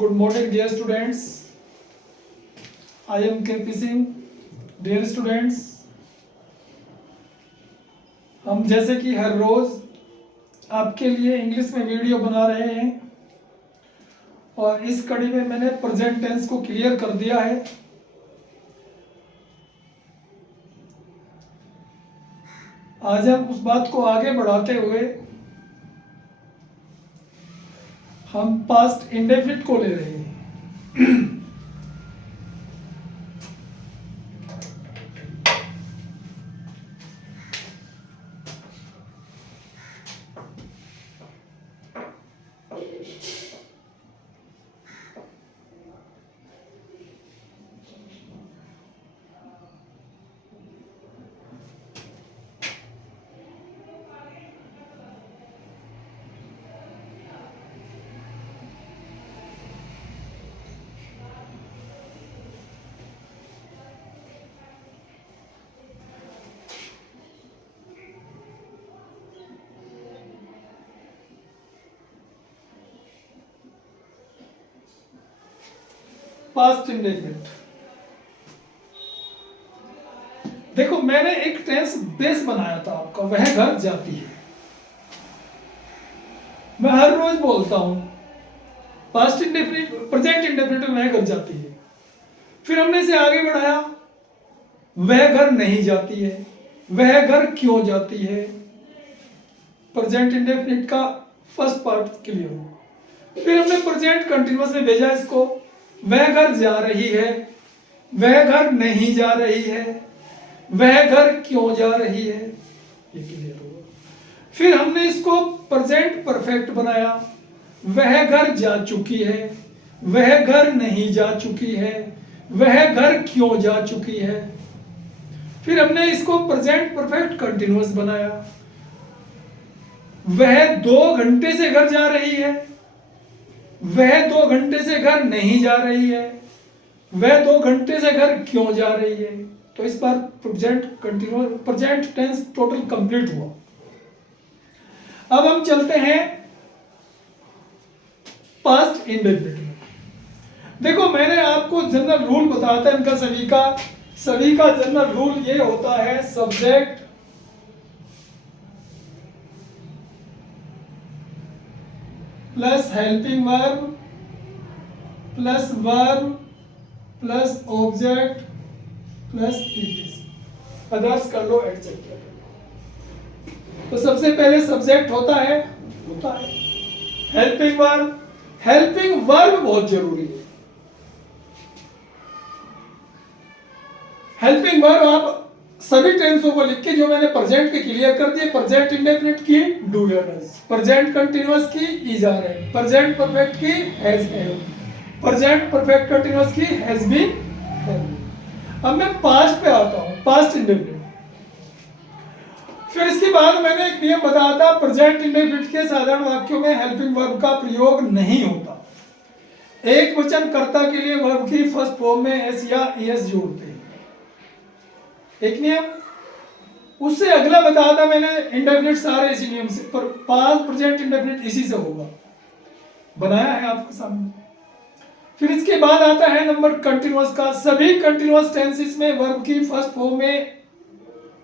Good morning, dear students. I am KP Singh. Dear students, हम जैसे कि हर रोज आपके लिए इंग्लिश में वीडियो बना रहे हैं और इस कड़ी में मैंने प्रेजेंट टेंस को क्लियर कर दिया है। आज हम उस बात को आगे बढ़ाते हुए हम पास्ट इंडेफिनिट को ले रहे हैं। Past indefinite. देखो, मैंने एक टेंस बेस बनाया था आपका, वह घर जाती है। मैं हर रोज बोलता हूं पास्ट इंडेफिनिट, प्रेजेंट इंडेफिनिट में वह घर जाती है। फिर हमने इसे आगे बढ़ाया, वह घर नहीं जाती है, वह घर क्यों जाती है। प्रेजेंट इंडेफिनिट का फर्स्ट पार्ट क्लियर हुआ। फिर हमने प्रेजेंट कंटिन्यूअस में भेजा इसको, वह घर जा रही है, वह घर नहीं जा रही है, वह घर क्यों जा रही है, ये क्लियर होगा। फिर हमने इसको प्रेजेंट परफेक्ट बनाया, वह घर जा चुकी है, वह घर नहीं जा चुकी है, वह घर क्यों जा चुकी है। फिर हमने इसको प्रेजेंट परफेक्ट कंटिन्यूअस बनाया, वह 2 घंटे से घर जा रही है, वह 2 घंटे से घर नहीं जा रही है, वह 2 घंटे से घर क्यों जा रही है। तो इस बार present continuous, present tense total complete हुआ। अब हम चलते हैं पास्ट इंडेफिनिट में। देखो, मैंने आपको जनरल रूल बताया था इनका, सभी का जनरल रूल ये होता है, subject plus helping verb plus verb plus object plus prefix, others कर लो, एटसेट्रा। तो सबसे पहले सब्जेक्ट होता है हेल्पिंग वर्ब। हेल्पिंग वर्ब बहुत जरूरी है। हेल्पिंग वर्ब आप सभी टेंसों को लिख के, जो मैंने प्रेजेंट के क्लियर कर दिए, प्रेजेंट इंडेफिनिट की डू या डज, प्रेजेंट कंटिन्यूअस की इज आर है, प्रेजेंट परफेक्ट की has have, present perfect continuous की हैज बीन हैव। अब मैं पास्ट पे आता हूं, पास्ट इंडेफिनिट। फिर इसके बाद मैंने एक नियम बताया था, प्रेजेंट इंडेफिनिट के साधारण वाक्यों में हेल्पिंग वर्ब का प्रयोग नहीं होता। एक वचन कर्ता के लिए वर्ब की फर्स्ट फॉर्म में एस या ईएस जोड़ते हैं, एक नियम। उससे अगला बताया था मैंने, इंडेफिनिट सारे इसी नियम से, पर पास्ट प्रेजेंट इंडेफिनिट इसी से होगा, बनाया है आपके सामने। फिर इसके बाद आता है नंबर कंटिन्यूअस का। सभी कंटिन्यूअस टेंसेस में वर्ब की फर्स्ट फॉर्म में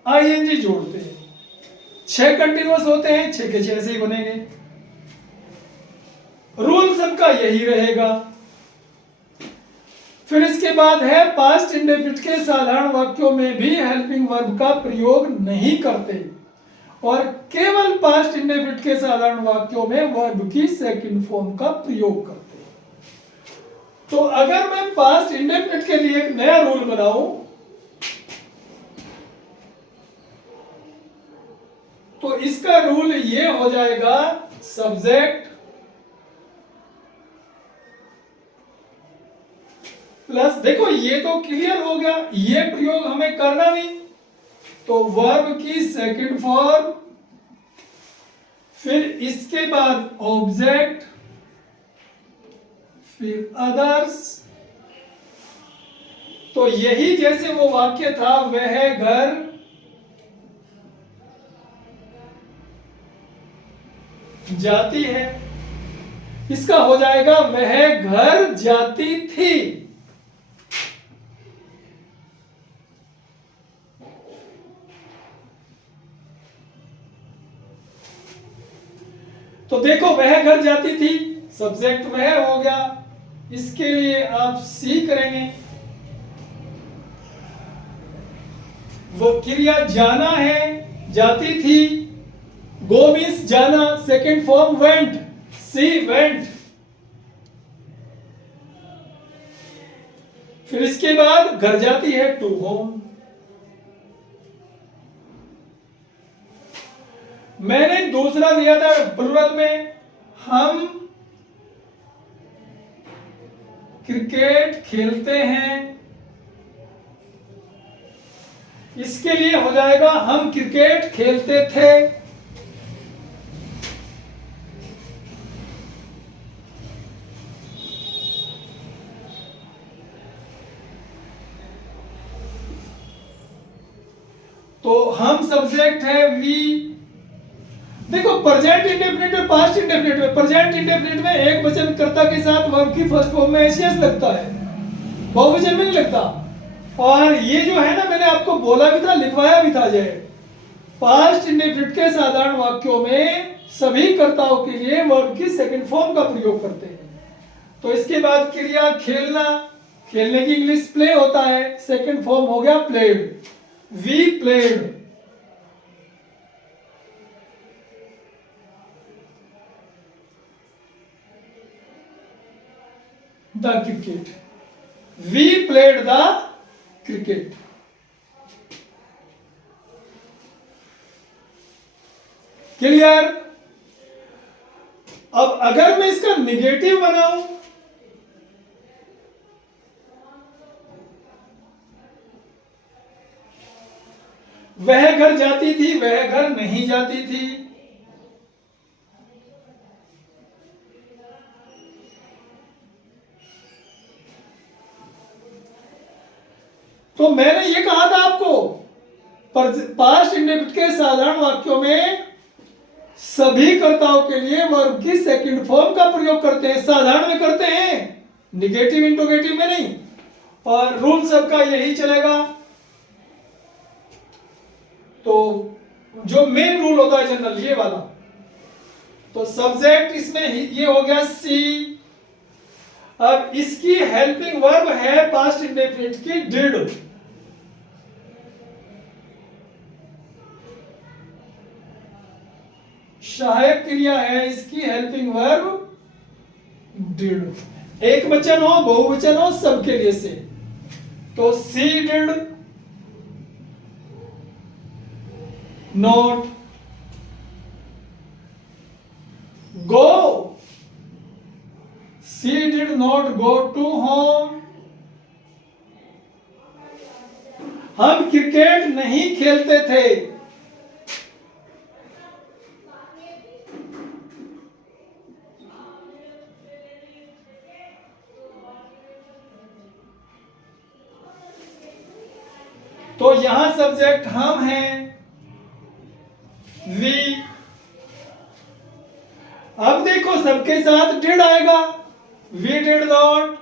आईएनजी जोड़ते हैं। 6 कंटिन्यूअस होते हैं, 6 के 6 से ही बनेंगे। रूल सबका यही रहेगा। फिर इसके बाद है पास्ट इंडेफिनिट के साधारण वाक्यों में भी हेल्पिंग वर्ब का प्रयोग नहीं करते और केवल पास्ट इंडेफिनिट के साधारण वाक्यों में वर्ब की सेकंड फॉर्म का प्रयोग करते हैं। तो अगर मैं पास्ट इंडेफिनिट के लिए एक नया रूल बनाऊं तो इसका रूल ये हो जाएगा, सब्जेक्ट प्लस, देखो ये तो क्लियर हो गया, ये प्रयोग हमें करना नहीं, तो वर्ब की सेकंड फॉर्म, फिर इसके बाद ऑब्जेक्ट, फिर अदर्स। तो यही जैसे वो वाक्य था, वह घर जाती है, इसका हो जाएगा वह घर जाती थी। तो देखो वह घर जाती थी, सब्जेक्ट वह हो गया, इसके लिए आप सी करेंगे। वो क्रिया जाना है, जाती थी, गो मीन्स जाना, second form went, she went. फिर इसके बाद घर जाती है टू होम। मैंने दूसरा दिया था प्लुरल में, हम क्रिकेट खेलते हैं, इसके लिए हो जाएगा हम क्रिकेट खेलते थे। तो हम सब्जेक्ट है, वी। देखो प्रेजेंट इंडेफिनिट में, पास्ट इंडेफिनिट में, प्रेजेंट इंडेफिनिट में एक वचन कर्ता के साथ वर्ब की फर्स्ट फॉर्म में एस लगता है, बहुवचन में नहीं लगता। और ये जो है ना, मैंने आपको बोला भी था, लिखवाया भी था, जय पास्ट इंडेफिनिट के साधारण वाक्यों में सभी कर्ताओं के लिए वर्ब की सेकंड फॉर्म का प्रयोग करते हैं। तो इसके बाद क्रिया खेलना, खेलने की इंग्लिश प्ले होता है, सेकंड फॉर्म हो गया played, we played. The cricket, we played the cricket. Clear? अब अगर मैं इसका निगेटिव बनाऊं, वह घर जाती थी, वह घर नहीं जाती थी, तो मैंने ये कहा था आपको, पास्ट इंडेफिनिट के साधारण वाक्यों में सभी कर्ताओं के लिए वर्ब की सेकंड फॉर्म का प्रयोग करते हैं, साधारण में करते हैं, निगेटिव इंटरोगेटिव में नहीं। और रूल सबका यही चलेगा। तो जो मेन रूल होता है जनरल, ये वाला, तो सब्जेक्ट इसमें ये हो गया सी। अब इसकी हेल्पिंग वर्ब है पास्ट इंडेफिनिट की डिड, सहायक क्रिया है इसकी हेल्पिंग वर्ब डिड। एक वचन हो, बहुवचन हो, सबके लिए से। तो she did not go, she did not go to home, हम क्रिकेट नहीं खेलते थे, तो यहां सब्जेक्ट हम हैं, वी। अब देखो सबके साथ डिड आएगा, we did not,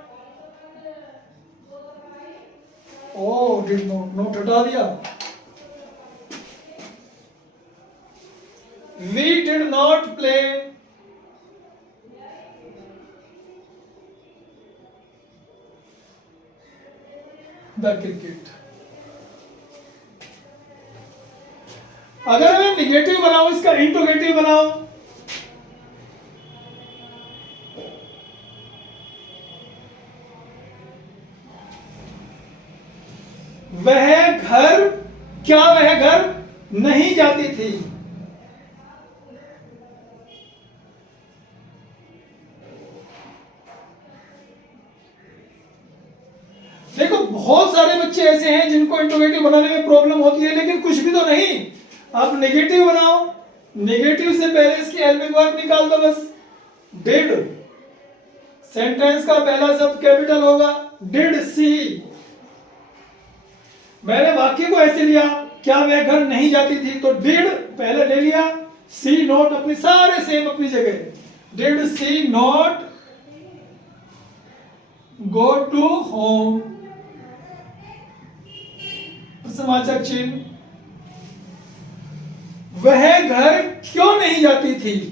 oh did not, not हटा दिया, we did not play the cricket. अगर मैं निगेटिव बनाऊं, इसका इंटरोगेटिव बनाऊं, वह घर, क्या वह घर नहीं जाती थी, देखो बहुत सारे बच्चे ऐसे हैं जिनको इंटरोगेटिव बनाने में प्रॉब्लम होती है, लेकिन कुछ भी तो नहीं। आप नेगेटिव बनाओ, नेगेटिव से पहले इसकी हेल्पिंग वर्ब निकाल दो बस, डिड। सेंटेंस का पहला शब्द कैपिटल होगा, डिड सी। मैंने वाक्य को ऐसे लिया, क्या वह घर नहीं जाती थी, तो डिड पहले ले लिया, सी नोट अपनी सारे सेम अपनी जगह। Did she not go to home, प्रश्नवाचक चिन्ह, वह घर क्यों नहीं जाती थी?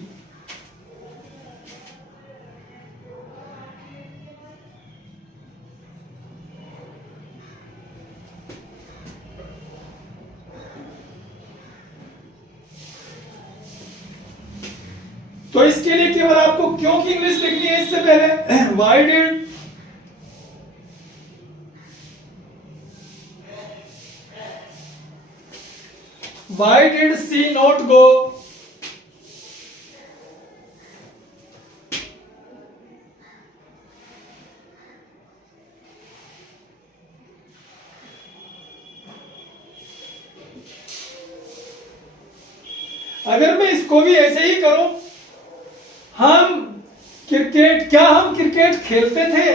तो इसके लिए केवल आपको क्यों की इंग्लिश लिखनी है इससे पहले। Why did, why did she not go, अगर मैं इसको भी ऐसे ही करूं, क्या हम क्रिकेट खेलते थे?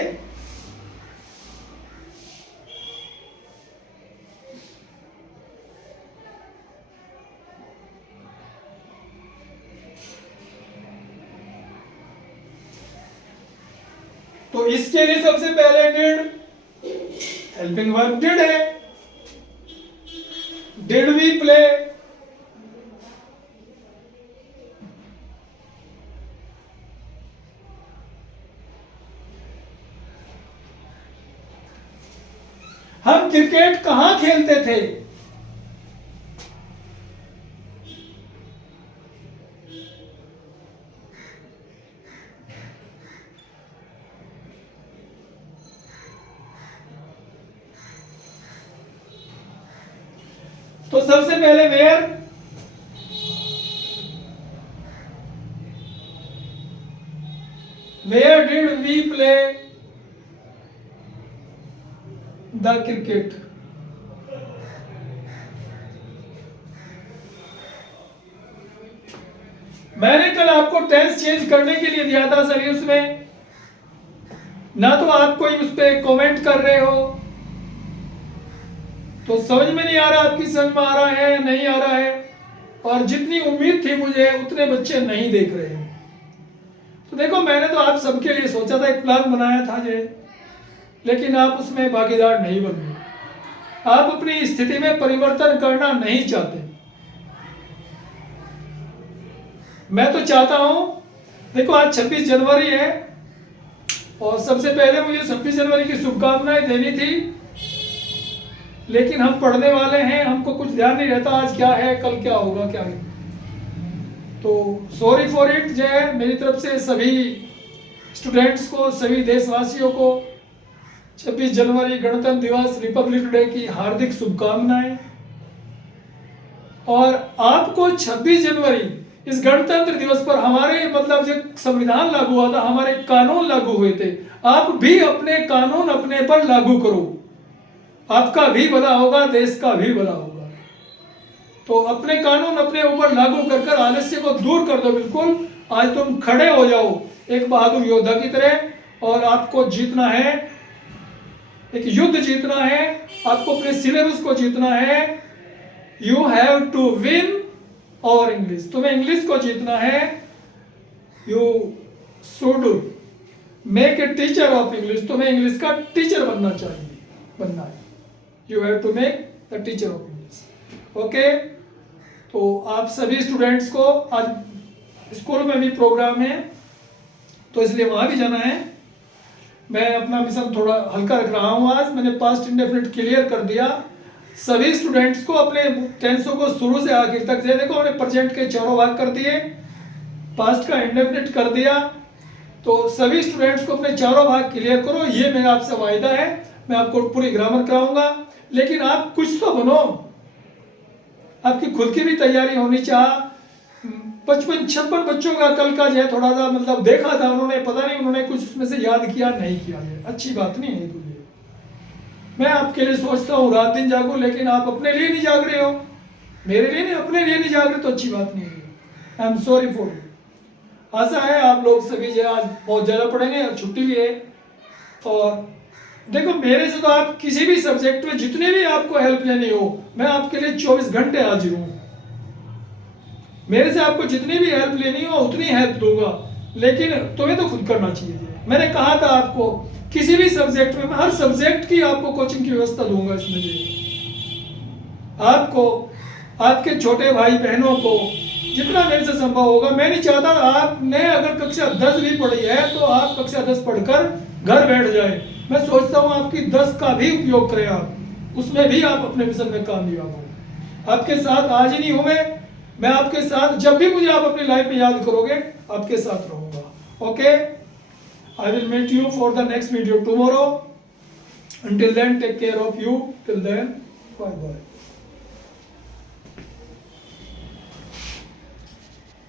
तो इसके लिए सबसे पहले डिड, हेल्पिंग वर्ब डिड है। डिड वी प्ले, हम क्रिकेट कहां खेलते थे? तो सबसे पहले where, where did we play the cricket. मैंने कल आपको टेंस चेंज करने के लिए दिया था सभी, उसमें ना तो आप कोई उस पर कमेंट कर रहे हो, तो समझ में नहीं आ रहा आपकी समझ में आ रहा है या नहीं आ रहा है, और जितनी उम्मीद थी मुझे उतने बच्चे नहीं देख रहे हैं। तो देखो, मैंने तो आप सबके लिए सोचा था, एक प्लान बनाया था जे, लेकिन आप उसमें भागीदार नहीं बन गए। आप अपनी स्थिति में परिवर्तन करना नहीं चाहते। मैं तो चाहता हूं, देखो आज 26 जनवरी है और सबसे पहले मुझे 26 जनवरी की शुभकामनाएं देनी थी, लेकिन हम पढ़ने वाले हैं, हमको कुछ ध्यान नहीं रहता आज क्या है, कल क्या होगा, क्या नहीं। तो सॉरी फॉर इट जो है, मेरी तरफ से सभी स्टूडेंट्स को, सभी देशवासियों को 26 जनवरी गणतंत्र दिवस, रिपब्लिक डे की हार्दिक शुभकामनाएं। और आपको 26 जनवरी इस गणतंत्र दिवस पर हमारे मतलब जब संविधान लागू हुआ था, हमारे कानून लागू हुए थे, आप भी अपने कानून अपने पर लागू करो। आपका भी भला होगा, देश का भी भला होगा। तो अपने कानून अपने ऊपर लागू कर आलस्य को दूर कर दो। बिल्कुल आज तुम खड़े हो जाओ एक बहादुर योद्धा की तरह, और आपको जीतना है, एक युद्ध जीतना है, आपको अपने सिलेबस को जीतना है। यू हैव टू विन और इंग्लिश, तुम्हें इंग्लिश को जीतना है। You should make a teacher of English, तुम्हें इंग्लिश का टीचर बनना चाहिए, बनना है। You have to make the teacher of English. Okay, तो आप सभी स्टूडेंट्स को, आज स्कूल में भी प्रोग्राम है तो इसलिए वहां भी जाना है। मैं अपना मिशन थोड़ा हल्का रख रहा हूँ आज। मैंने पास्ट इंडेफिनिट क्लियर कर दिया सभी स्टूडेंट्स को, अपने टेंसों को शुरू से आखिर तक। देखो हमने प्रेजेंट के चारों भाग कर दिए, पास्ट का इंडेफिनिट कर दिया, तो सभी स्टूडेंट्स को अपने चारों भाग क्लियर करो, ये मेरा आपसे वायदा है। मैं आपको पूरी ग्रामर कराऊंगा, लेकिन आप कुछ तो बनो, आपकी खुद की भी तैयारी होनी चाहिए। 55-56 बच्चों का कल का जो है थोड़ा सा मतलब देखा था उन्होंने, पता नहीं उन्होंने कुछ उसमें से याद किया नहीं किया, है अच्छी बात नहीं है। तुझे मैं आपके लिए सोचता हूँ रात दिन जागो, लेकिन आप अपने लिए नहीं जाग रहे हो, मेरे लिए नहीं, अपने लिए नहीं जाग रहे, तो अच्छी बात नहीं है। I am sorry for you. आशा है आप लोग सभी जो आज बहुत ज़्यादा पढ़ेंगे और छुट्टी भी है। और देखो मेरे से तो आप किसी भी सब्जेक्ट में जितने भी आपको हेल्प लेनी हो, मैं आपके लिए 24 घंटे हाजिर हूँ। मेरे से आपको जितनी भी हेल्प लेनी हो उतनी हेल्प दूंगा, लेकिन तुम्हें तो खुद करना चाहिए। मैंने कहा था आपको किसी भी सब्जेक्ट में, मैं हर सब्जेक्ट की आपको कोचिंग की व्यवस्था दूंगा इसमें जी। आपको, आपके छोटे भाई बहनों को जितना मेरे से संभव होगा, मैं नहीं चाहता आपने अगर कक्षा 10 भी पढ़ी है तो आप कक्षा 10 पढ़कर घर बैठ जाए। मैं सोचता हूँ आपकी 10 का भी उपयोग करें आप, उसमें भी आप अपने मिशन में कामयाब हो। आपके साथ आज ही नहीं हूँ मैं आपके साथ जब भी मुझे आप अपनी लाइफ में याद करोगे आपके साथ रहूंगा। Okay, I will meet you for the next video tomorrow. Until then, take care of you. Till then, bye bye.